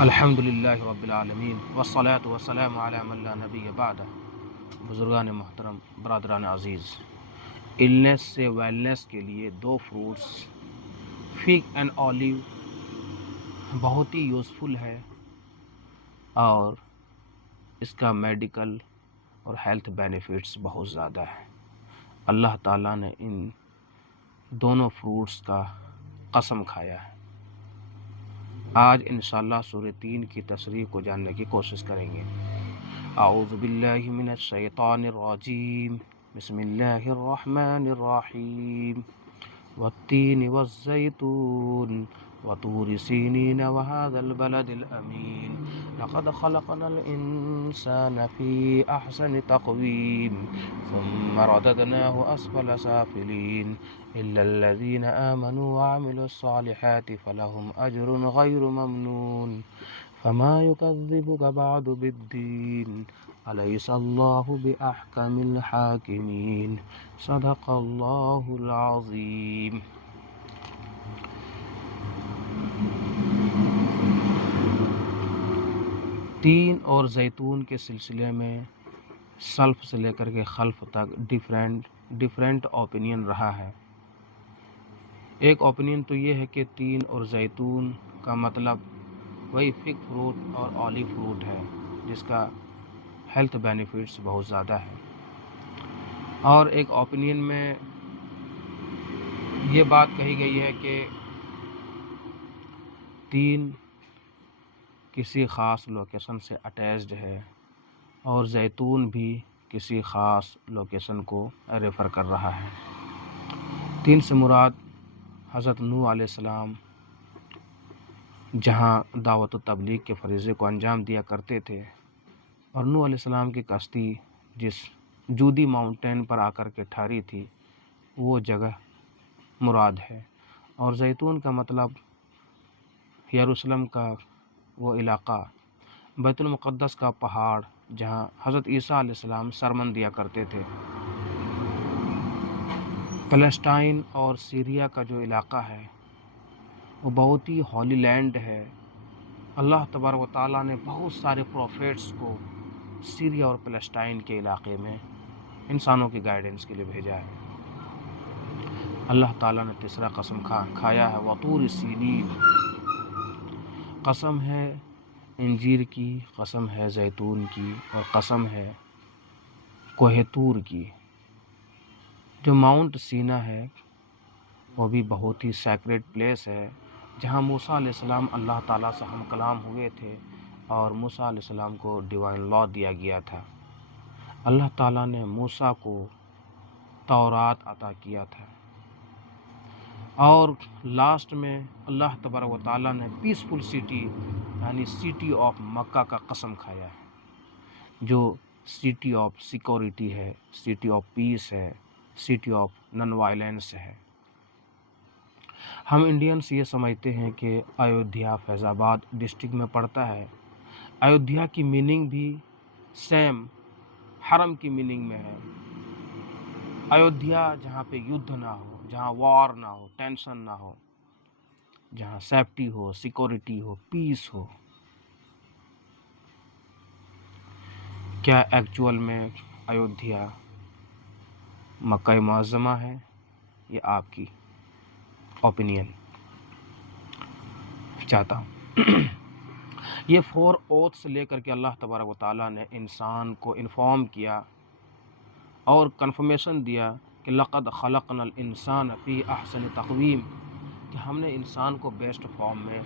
الحمد للہ رب العالمین والصلاة والسلام علی من لا نبی بعدہ۔ بزرگان محترم، برادران عزیز، النس سے ویلنس کے لیے دو فروٹس فگ اینڈ اولیو بہت ہی یوزفل ہے اور اس کا میڈیکل اور ہیلتھ بینیفٹس بہت زیادہ ہے۔ اللہ تعالیٰ نے ان دونوں فروٹس کا قسم کھایا ہے۔ آج انشاءاللہ سورہ 3 کی تشریح کو جاننے کی کوشش کریں گے۔ اعوذ باللہ من الشیطان الرجیم، بسم اللہ الرحمن الرحیم، والتین والزیتون وطور سینین وهذا البلد الامین، لقد خلقنا الانسان فی احسن تقویم ثم رددناه اسفل سافلین الا الذین آمنوا وعملوا الصالحات فلهم اجر غیر ممنون فما يكذبك بعد بالدین ألیس اللہ بأحکم الحاکمین صدق اللہ العظیم۔ تین اور زیتون کے سلسلے میں سلف سے لے کر کے خلف تک ڈیفرنٹ اوپینین رہا ہے۔ ایک اوپینین تو یہ ہے کہ تین اور زیتون کا مطلب وہی فگ فروٹ اور اولیو فروٹ ہے جس کا ہیلتھ بینیفٹس بہت زیادہ ہے، اور ایک اوپینین میں یہ بات کہی گئی ہے کہ تین کسی خاص لوکیشن سے اٹیچڈ ہے اور زیتون بھی کسی خاص لوکیشن کو ریفر کر رہا ہے۔ تین سے مراد حضرت نوح علیہ السلام جہاں دعوت و تبلیغ کے فریضے کو انجام دیا کرتے تھے، اور نوح علیہ السلام کی کشتی جس جودی ماؤنٹین پر آ کر کے ٹھہری تھی وہ جگہ مراد ہے، اور زیتون کا مطلب یروشلم کا وہ علاقہ، بیت المقدس کا پہاڑ جہاں حضرت عیسیٰ علیہ السلام سرمن دیا کرتے تھے۔ فلسطین اور سیریا کا جو علاقہ ہے وہ بہت ہی ہولی لینڈ ہے۔ اللہ تبارک و تعالیٰ نے بہت سارے پروفیٹس کو سیریا اور فلسطین کے علاقے میں انسانوں کی گائیڈنس کے لیے بھیجا ہے۔ اللہ تعالیٰ نے تیسرا قسم کھایا ہے، وطور سینین، قسم ہے انجیر کی، قسم ہے زیتون کی، اور قسم ہے کوہ طور کی۔ جو ماؤنٹ سینا ہے وہ بھی بہت ہی سیکریٹ پلیس ہے جہاں موسیٰ علیہ السلام اللہ تعالیٰ سے ہم کلام ہوئے تھے اور موسیٰ علیہ السلام کو ڈیوائن لا دیا گیا تھا۔ اللہ تعالیٰ نے موسیٰ کو تورات عطا کیا تھا، اور لاسٹ میں اللہ تبارک و تعالیٰ نے پیسفل سٹی یعنی سٹی آف مکہ کا قسم کھایا ہے، جو سٹی آف سیکورٹی ہے، سٹی آف پیس ہے، سٹی آف نان وائلنس ہے۔ ہم انڈینس یہ سمجھتے ہیں کہ ایودھیا فیض آباد ڈسٹرکٹ میں پڑتا ہے۔ ایودھیا کی میننگ بھی سیم حرم کی میننگ میں ہے۔ ایودھیا جہاں پہ یدھ نہ ہو، جہاں وار نہ ہو، ٹینشن نہ ہو، جہاں سیفٹی ہو، سیکورٹی ہو، پیس ہو۔ کیا ایکچول میں ایودھیا مکہ معظمہ ہے؟ یہ آپ کی اوپینین چاہتا ہوں۔ یہ 4 اوتھ سے لے کر کے اللہ تبارک و تعالیٰ نے انسان کو انفارم کیا اور کنفرمیشن دیا کہ لقد خلقنا الانسان فی احسن تقویم، کہ ہم نے انسان کو بیسٹ فارم میں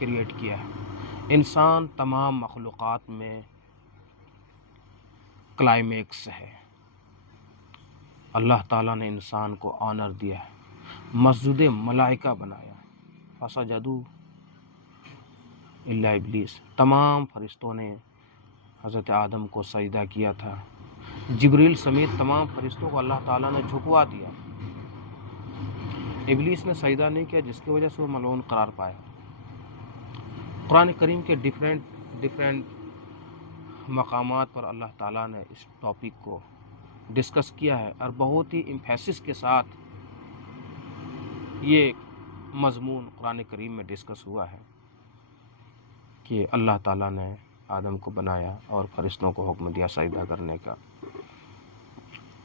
کریٹ کیا ہے۔ انسان تمام مخلوقات میں کلائمیکس ہے۔ اللہ تعالیٰ نے انسان کو آنر دیا ہے، مسجود ملائکہ بنایا، فسجدوا الا ابلیس، تمام فرشتوں نے حضرت آدم کو سجدہ کیا تھا۔ جبریل سمیت تمام فرشتوں کو اللہ تعالیٰ نے جھکوا دیا، ابلیس نے سجدہ نہیں کیا، جس کی وجہ سے وہ ملعون قرار پایا۔ قرآن کریم کے ڈیفرنٹ مقامات پر اللہ تعالیٰ نے اس ٹاپک کو ڈسکس کیا ہے، اور بہت ہی امفیسس کے ساتھ یہ مضمون قرآن کریم میں ڈسکس ہوا ہے۔ کہ اللہ تعالیٰ نے آدم کو بنایا اور فرشتوں کو حکم دیا سجدہ کرنے کا.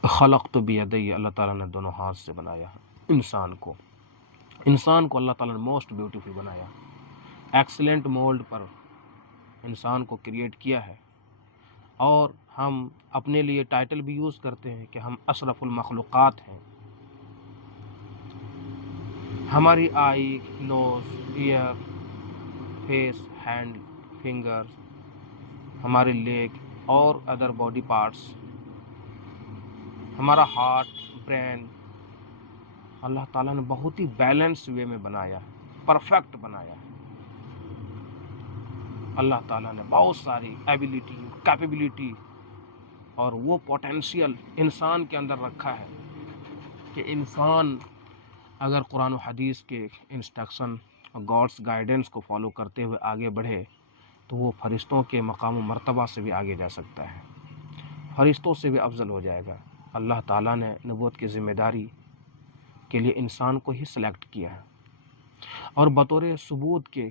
خلقت بیدی، اللہ تعالیٰ نے دونوں ہاتھ سے بنایا انسان کو اللہ تعالیٰ نے موسٹ بیوٹیفل بنایا. ایکسلنٹ مولڈ پر انسان کو کریٹ کیا ہے. اور ہم اپنے لیے ٹائٹل بھی یوز کرتے ہیں کہ ہم اشرف المخلوقات ہیں. ہماری آئی، نوز، ایئر، فیس، ہینڈ، فنگر، ہمارے لیگ اور ادر باڈی پارٹس، ہمارا ہارٹ، برین، اللہ تعالیٰ نے بہت ہی بیلنس وے میں بنایا ہے، پرفیکٹ بنایا ہے. اللہ تعالیٰ نے بہت ساری ایبیلٹی، کیپیبلٹی اور وہ پوٹینشیل انسان کے اندر رکھا ہے کہ انسان اگر قرآن و حدیث کے انسٹرکشن اور گاڈس گائیڈنس کو فالو کرتے ہوئے آگے بڑھے تو وہ فرشتوں کے مقام و مرتبہ سے بھی آگے جا سکتا ہے، فرشتوں سے بھی افضل ہو جائے گا. اللہ تعالیٰ نے نبوت کی ذمہ داری کے لیے انسان کو ہی سلیکٹ کیا ہے، اور بطور ثبوت کے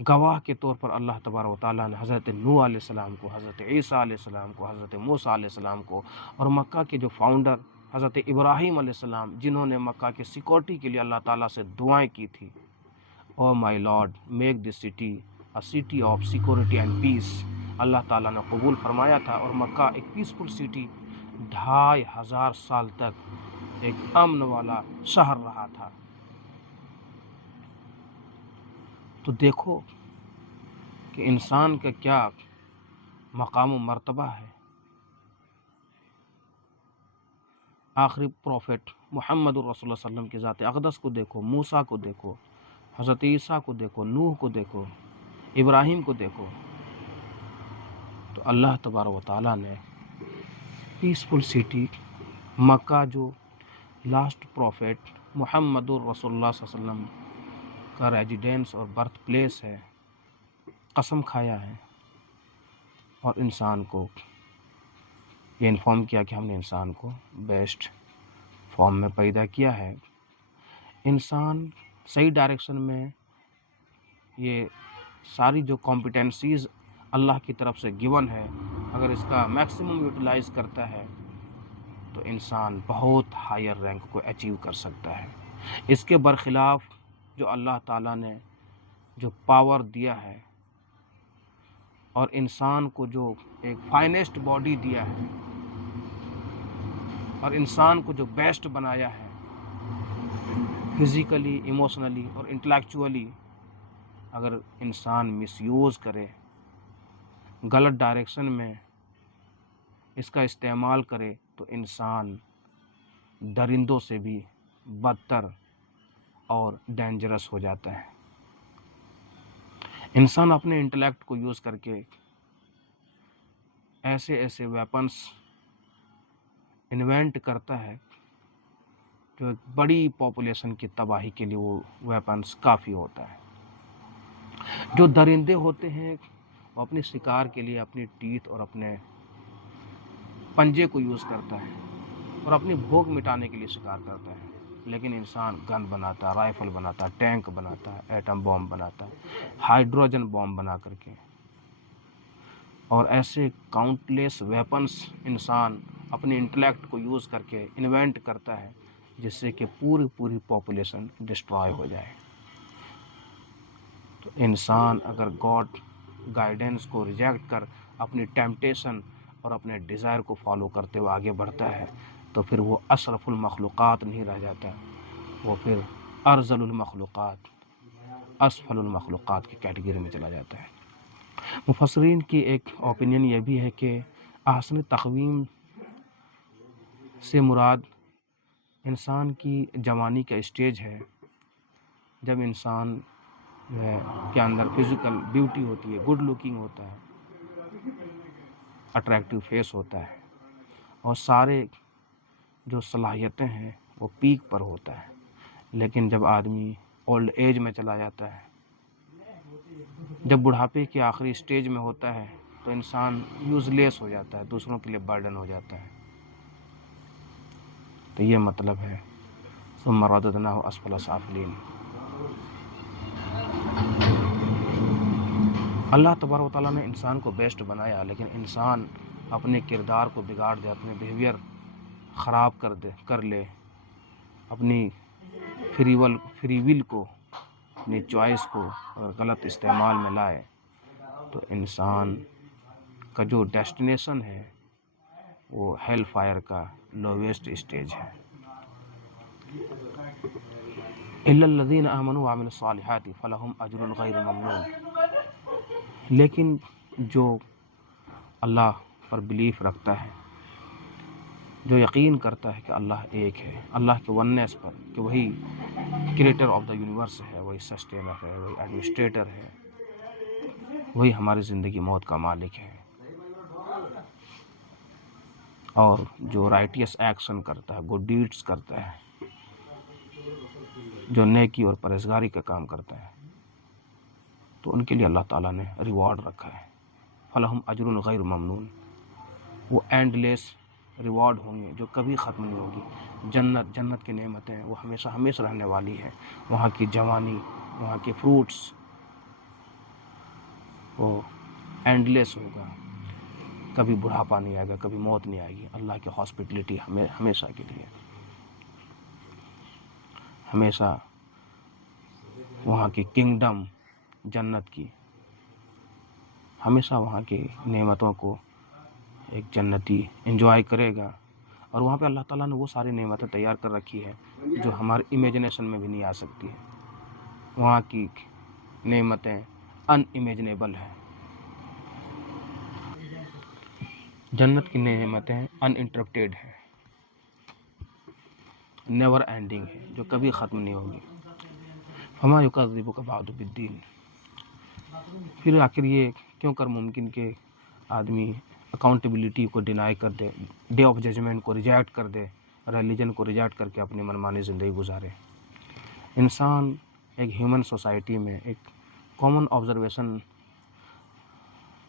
گواہ کے طور پر اللہ تبارک و تعالیٰ نے حضرت نوح علیہ السلام کو، حضرت عیسیٰ علیہ السلام کو، حضرت موسیٰ علیہ السلام کو، اور مکہ کے جو فاؤنڈر حضرت ابراہیم علیہ السلام، جنہوں نے مکہ کے سیکورٹی کے لیے اللہ تعالیٰ سے دعائیں کی تھی، O my Lord make this city a city of security and peace, اللہ تعالیٰ نے قبول فرمایا تھا. اور مکہ ایک پیسفل سٹی 2500 سال تک ایک امن والا شہر رہا تھا. تو دیکھو کہ انسان کا کیا مقام و مرتبہ ہے. آخری پروفٹ محمد الرسول صلی اللہ علیہ وسلم کی ذات اقدس کو دیکھو، موسیٰ کو دیکھو، حضرت عیسیٰ کو دیکھو، نوح کو دیکھو، ابراہیم کو دیکھو. تو اللہ تبارک و تعالیٰ نے پیسفل سٹی مکہ، جو لاسٹ پروفٹ محمد الرسول اللہ صلی اللہ علیہ وسلم کا ریزیڈینس اور برتھ پلیس ہے، قسم کھایا ہے اور انسان کو یہ انفارم کیا کہ ہم نے انسان کو بیسٹ فارم میں پیدا کیا ہے. انسان صحیح ڈائریکشن میں یہ ساری جو کمپیٹنسیز اللہ کی طرف سے گیون ہے، اگر اس کا میکسیمم یوٹیلائز کرتا ہے تو انسان بہت ہائر رینک کو اچیو کر سکتا ہے. اس کے برخلاف جو اللہ تعالیٰ نے جو پاور دیا ہے اور انسان کو جو ایک فائنسٹ باڈی دیا ہے اور انسان کو جو بیسٹ بنایا ہے فزیکلی، ایموشنلی اور انٹلیکچولی، اگر انسان مس یوز کرے، غلط ڈائریکشن میں اس کا استعمال کرے، تو انسان درندوں سے بھی بدتر اور ڈینجرس ہو جاتا ہے. انسان اپنے انٹلیکٹ کو یوز کر کے ایسے ویپنس انوینٹ کرتا ہے جو ایک بڑی پاپولیشن کی تباہی کے لیے وہ ویپنس کافی ہوتا ہے. جو درندے ہوتے ہیں وہ اپنے شکار کے لیے اپنی ٹیتھ اور اپنے پنجے کو یوز کرتا ہے اور اپنی بھوک مٹانے کے لیے شکار کرتا ہے. لیکن انسان گن بناتا ہے، رائفل بناتا ہے، ٹینک بناتا ہے، ایٹم بم بناتا ہے، ہائیڈروجن بم بنا کر کے، اور ایسے کاؤنٹلیس ویپنس انسان اپنے انٹلیکٹ کو یوز کر کے انوینٹ کرتا ہے جس سے کہ پوری پاپولیشن ڈسٹرائے ہو جائے. تو انسان اگر گاڈ گائیڈنس کو ریجیکٹ کر اپنی ٹیمپٹیشن اور اپنے ڈیزائر کو فالو کرتے ہوئے آگے بڑھتا ہے تو پھر وہ اشرف المخلوقات نہیں رہ جاتا، وہ پھر ارذل المخلوقات، اسفل المخلوقات کی کیٹیگری میں چلا جاتا ہے. مفسرین کی ایک اوپینین یہ بھی ہے کہ احسن تقویم سے مراد انسان کی جوانی کا اسٹیج ہے، جب انسان جو ہے کے اندر فزیکل بیوٹی ہوتی ہے، گڈ لکنگ ہوتا ہے، اٹریکٹیو فیس ہوتا ہے، اور سارے جو صلاحیتیں ہیں وہ پیک پر ہوتا ہے. لیکن جب آدمی اولڈ ایج میں چلا جاتا ہے، جب بڑھاپے کے آخری اسٹیج میں ہوتا ہے تو انسان یوز لیس ہو جاتا ہے، دوسروں کے لیے برڈن ہو جاتا ہے. تو یہ مطلب ہے ثم رددناہ اسفل سافلین. اللہ تبارک و تعالیٰ نے انسان کو بیسٹ بنایا، لیکن انسان اپنے کردار کو بگاڑ دے، اپنے بیہیویئر خراب کر لے، اپنی فری ول کو، اپنی چوائس کو اگر غلط استعمال میں لائے تو انسان کا جو ڈیسٹینیشن ہے وہ ہیل فائر کا لوویسٹ اسٹیج ہے۔ الا الذین آمنوا وعملوا الصالحات فلہم اجر غیر ممنون، لیکن جو اللہ پر بلیف رکھتا ہے، جو یقین کرتا ہے کہ اللہ ایک ہے، اللہ کے وننس پر، کہ وہی کریٹر آف دا یونیورس ہے، وہی سسٹینر ہے، وہی ایڈمنسٹریٹر ہے، وہی ہماری زندگی موت کا مالک ہے، اور جو رائٹیس ایکشن کرتا ہے، گڈ ڈیڈس کرتا ہے، جو نیکی اور پرہیزگاری کا کام کرتا ہے، تو ان کے لیے اللہ تعالیٰ نے ریوارڈ رکھا ہے، فلہم اجر غیر ممنون، وہ اینڈ لیس ریوارڈ ہوں گے جو کبھی ختم نہیں ہوگی۔ جنت کی نعمتیں وہ ہمیشہ ہمیشہ رہنے والی ہیں، وہاں کی جوانی، وہاں کے فروٹس، وہ اینڈ لیس ہوگا، کبھی بڑھاپا نہیں آئے گا، کبھی موت نہیں آئے گی۔ اللہ کی ہاسپٹلٹی ہمیشہ کے لیے، ہمیشہ وہاں کی کنگڈم جنت کی، ہمیشہ وہاں کی نعمتوں کو ایک جنتی انجوائے کرے گا، اور وہاں پہ اللہ تعالیٰ نے وہ ساری نعمتیں تیار کر رکھی ہے جو ہماری امیجنیشن میں بھی نہیں آ سکتی ہیں۔ وہاں کی نعمتیں ان امیجنیبل ہیں، جنت کی نعمتیں ان انٹرپٹیڈ ہیں، نیور اینڈنگ ہے، جو کبھی ختم نہیں ہوگی۔ فما یکذبک بعد بالدین، پھر آخر یہ کیوں کر ممکن کہ آدمی اکاؤنٹیبلٹی کو ڈینائی کر دے، ڈے آف ججمنٹ کو ریجیکٹ کر دے، ریلیجن کو ریجیکٹ کر کے اپنی منمانی زندگی گزارے۔ انسان ایک ہیومن سوسائٹی میں ایک کامن آبزرویشن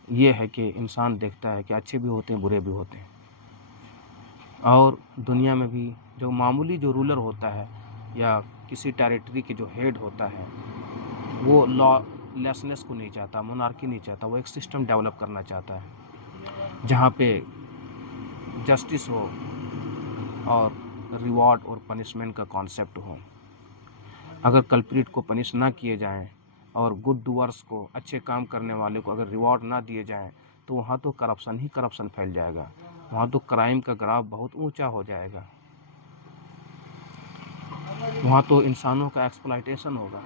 یہ ہے کہ انسان دیکھتا ہے کہ اچھے بھی ہوتے ہیں، برے بھی ہوتے ہیں، اور دنیا میں بھی جو معمولی جو رولر ہوتا ہے یا کسی ٹیریٹری کے جو ہیڈ ہوتا ہے، وہ لا لیسنس کو نہیں چاہتا، مونارکی نہیں چاہتا، وہ ایک سسٹم ڈیولپ کرنا چاہتا ہے جہاں پہ جسٹس ہو اور ریوارڈ اور پنشمنٹ کا کانسیپٹ ہو۔ اگر کلپریٹ کو پنش نہ کیے جائیں اور گڈ ڈوورس کو، اچھے کام کرنے والے کو اگر ریوارڈ نہ دیے جائیں تو وہاں تو کرپشن ہی کرپشن پھیل جائے گا، وہاں تو کرائم کا گراف بہت اونچا ہو جائے گا، وہاں تو انسانوں کا ایکسپلائٹیشن ہوگا۔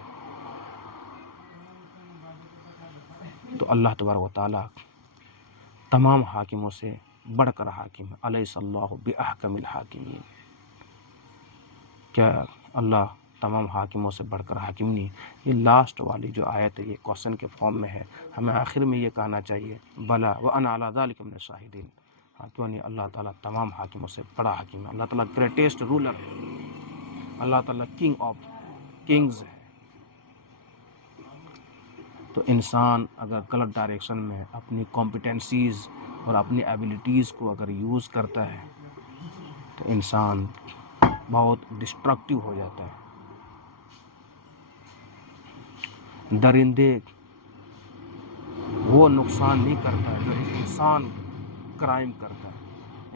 تو اللہ تبارک و تعالیٰ تمام حاکموں سے بڑھ کر حاکم ہے، الیس اللہ باحکم الحاکمین، کیا اللہ تمام حاکموں سے بڑھ کر حاکم نہیں؟ یہ لاسٹ والی جو آیت ہے یہ کوشچن کے فارم میں ہے، ہمیں آخر میں یہ کہنا چاہیے بلا وانا علی ذلک من الشاہدین، ہاں کیوں نہیں، اللہ تعالیٰ تمام حاکموں سے بڑا حاکم ہے، اللہ تعالیٰ گریٹسٹ رولر ہے، اللہ تعالیٰ کنگ آف کنگز ہے۔ تو انسان اگر غلط ڈائریکشن میں اپنی کمپیٹنسیز اور اپنی ایبیلٹیز کو اگر یوز کرتا ہے تو انسان بہت ڈسٹرکٹیو ہو جاتا ہے۔ درندے وہ نقصان نہیں کرتا جو ایک انسان کرائم کرتا ہے،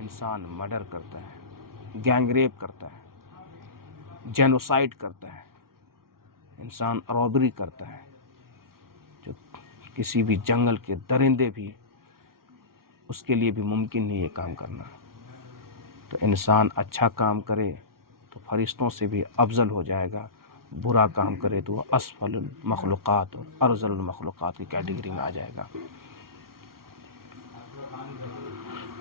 انسان مرڈر کرتا ہے، گینگ ریپ کرتا ہے، جینوسائڈ کرتا ہے، انسان رابری کرتا ہے، جو کسی بھی جنگل کے درندے بھی اس کے لیے بھی ممکن نہیں یہ کام کرنا۔ تو انسان اچھا کام کرے تو فرشتوں سے بھی افضل ہو جائے گا، برا کام کرے تو وہ اسفل المخلوقات اور ارذل المخلوقات کی کیٹیگری میں آ جائے گا۔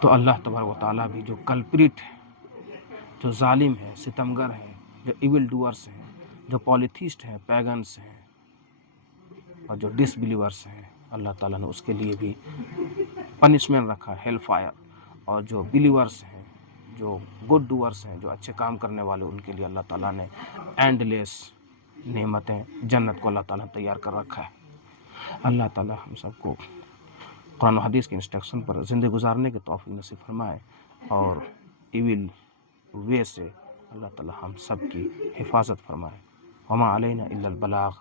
تو اللہ تبارک و تعالیٰ بھی جو کلپریٹ ہے، جو ظالم ہے، ستمگر ہے، جو ایول ڈوورس ہیں، جو پالیتھیسٹ ہیں، پیگنس ہیں، اور جو ڈس بلیورس ہیں، اللہ تعالیٰ نے اس کے لیے بھی پنشمنٹ رکھا، ہیل فائر، اور جو بلیورس ہیں، جو گڈ ڈوورس ہیں، جو اچھے کام کرنے والے، ان کے لیے اللہ تعالیٰ نے اینڈ لیس نعمتیں، جنت کو اللہ تعالیٰ نے تیار کر رکھا ہے۔ اللہ تعالیٰ ہم سب کو قرآن و حدیث کے انسٹرکشن پر زندگی گزارنے کے توفیق نصیب فرمائے، اور ایول وے سے اللہ تعالیٰ ہم سب کی حفاظت فرمائے۔ وما علینا الا البلاغ۔